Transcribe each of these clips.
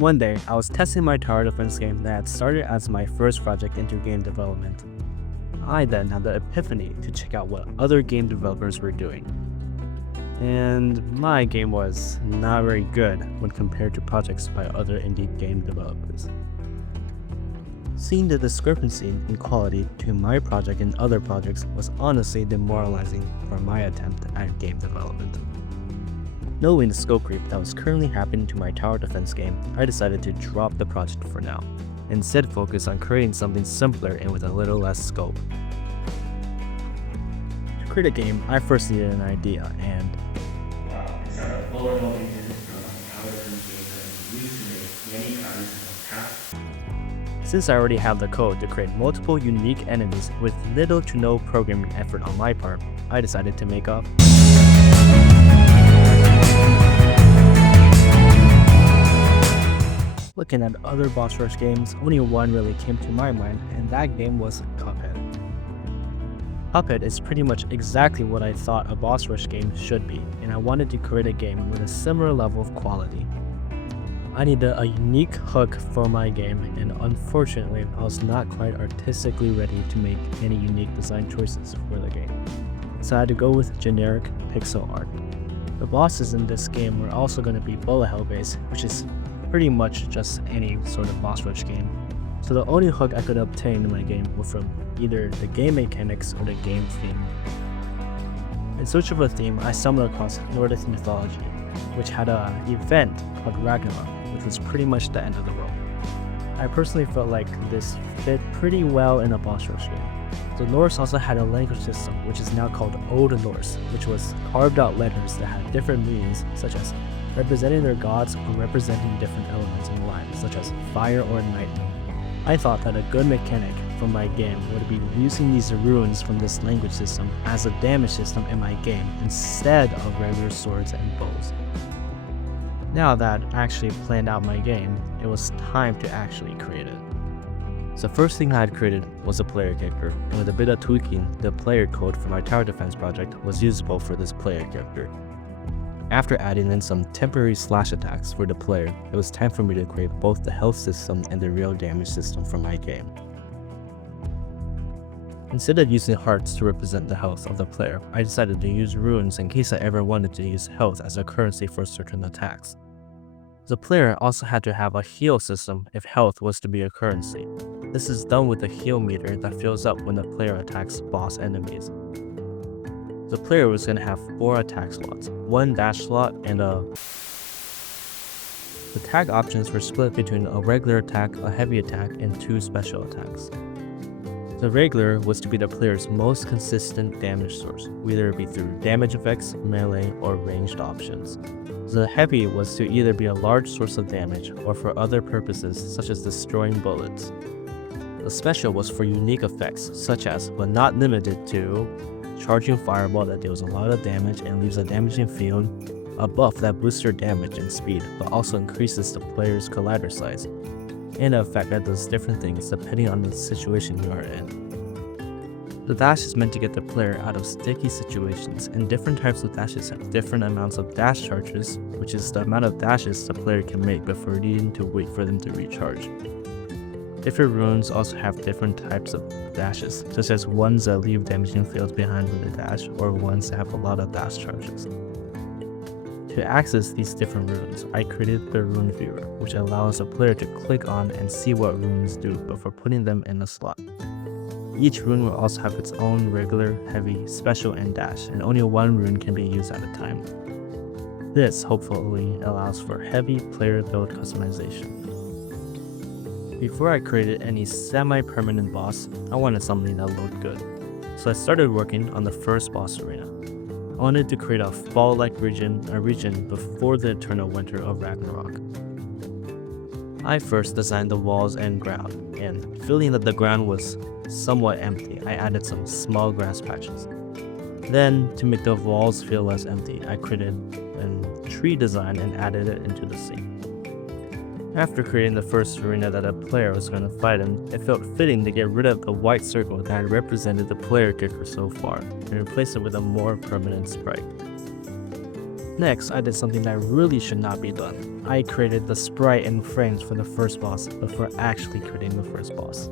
One day, I was testing my tower defense game that had started as my first project into game development. I then had the epiphany to check out what other game developers were doing. And my game was not very good when compared to projects by other indie game developers. Seeing the discrepancy in quality between my project and other projects was honestly demoralizing for my attempt at game development. Knowing the scope creep that was currently happening to my tower defense game, I decided to drop the project for now, instead focus on creating something simpler and with a little less scope. To create a game, I first needed an idea, and since I already have the code to create multiple unique enemies with little to no programming effort on my part, I decided to make a Looking at other boss rush games, only one really came to my mind, and that game was Cuphead. Cuphead is pretty much exactly what I thought a boss rush game should be, and I wanted to create a game with a similar level of quality. I needed a unique hook for my game, and unfortunately, I was not quite artistically ready to make any unique design choices for the game, so I had to go with generic pixel art. The bosses in this game were also going to be bullet hell based, which is pretty much just any sort of boss rush game. So the only hook I could obtain in my game were from either the game mechanics or the game theme. In search of a theme, I stumbled across Nordic mythology, which had an event called Ragnarok, which was pretty much the end of the world. I personally felt like this fit pretty well in a boss rush game. The Norse also had a language system, which is now called Old Norse, which was carved out letters that had different meanings, such as representing their gods or representing different elements in life, such as fire or lightning. I thought that a good mechanic for my game would be using these runes from this language system as a damage system in my game instead of regular swords and bows. Now that I actually planned out my game, it was time to actually create it. So the first thing I had created was a player character, and with a bit of tweaking, the player code for my tower defense project was usable for this player character. After adding in some temporary slash attacks for the player, it was time for me to create both the health system and the real damage system for my game. Instead of using hearts to represent the health of the player, I decided to use runes in case I ever wanted to use health as a currency for certain attacks. The player also had to have a heal system if health was to be a currency. This is done with a heal meter that fills up when the player attacks boss enemies. The player was going to have 4 attack slots, 1 dash slot, and a... The tag options were split between a regular attack, a heavy attack, and 2 special attacks. The regular was to be the player's most consistent damage source, whether it be through damage effects, melee, or ranged options. The heavy was to either be a large source of damage or for other purposes such as destroying bullets. The special was for unique effects such as, but not limited to, charging fireball that deals a lot of damage and leaves a damaging field, a buff that boosts your damage and speed but also increases the player's collider size, and an effect that does different things depending on the situation you are in. The dash is meant to get the player out of sticky situations, and different types of dashes have different amounts of dash charges, which is the amount of dashes the player can make before needing to wait for them to recharge. Different runes also have different types of dashes, such as ones that leave damaging fields behind with a dash, or ones that have a lot of dash charges. To access these different runes, I created the Rune Viewer, which allows the player to click on and see what runes do before putting them in a slot. Each rune will also have its own regular, heavy, special, and dash, and only one rune can be used at a time. This hopefully allows for heavy player build customization. Before I created any semi-permanent boss, I wanted something that looked good. So I started working on the first boss arena. I wanted to create a fall-like region, a region before the eternal winter of Ragnarok. I first designed the walls and ground, and feeling that the ground was somewhat empty, I added some small grass patches. Then, to make the walls feel less empty, I created a tree design and added it into the scene. After creating the first arena that a player was going to fight in, it felt fitting to get rid of the white circle that had represented the player character so far, and replace it with a more permanent sprite. Next, I did something that really should not be done. I created the sprite and frames for the first boss before actually creating the first boss.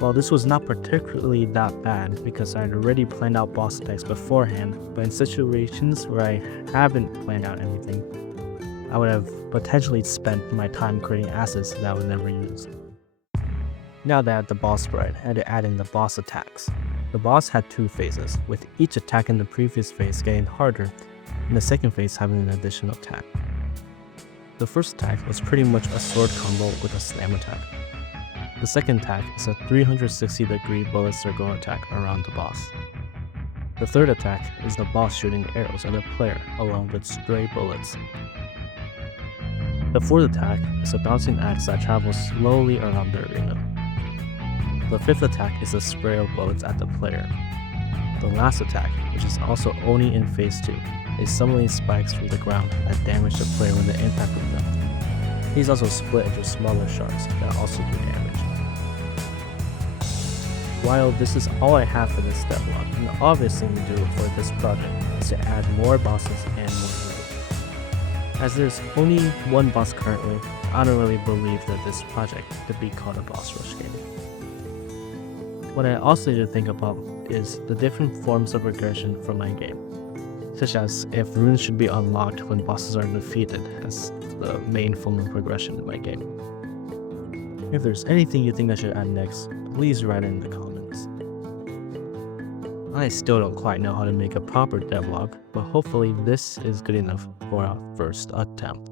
Well, this was not particularly that bad because I had already planned out boss attacks beforehand, but in situations where I haven't planned out anything, I would have potentially spent my time creating assets that I would never use. Now that I had the boss sprite, I had to add in the boss attacks. The boss had 2 phases, with each attack in the previous phase getting harder, and the second phase having an additional attack. The first attack was pretty much a sword combo with a slam attack. The second attack is a 360-degree bullet circle attack around the boss. The third attack is the boss shooting arrows at the player along with stray bullets. The fourth attack is a bouncing axe that travels slowly around the arena. The fifth attack is a spray of bullets at the player. The last attack, which is also only in phase 2, is summoning spikes from the ground that damage the player when they impact with them. These also split into smaller shards that also do damage. While this is all I have for this devlog, the obvious thing to do for this project is to add more bosses and more levels. As there's only one boss currently, I don't really believe that this project could be called a boss rush game. What I also need to think about is the different forms of regression from my game, such as if runes should be unlocked when bosses are defeated as the main form of progression in my game. If there's anything you think I should add next, please write it in the comments. I still don't quite know how to make a proper devlog, but hopefully this is good enough for our first attempt.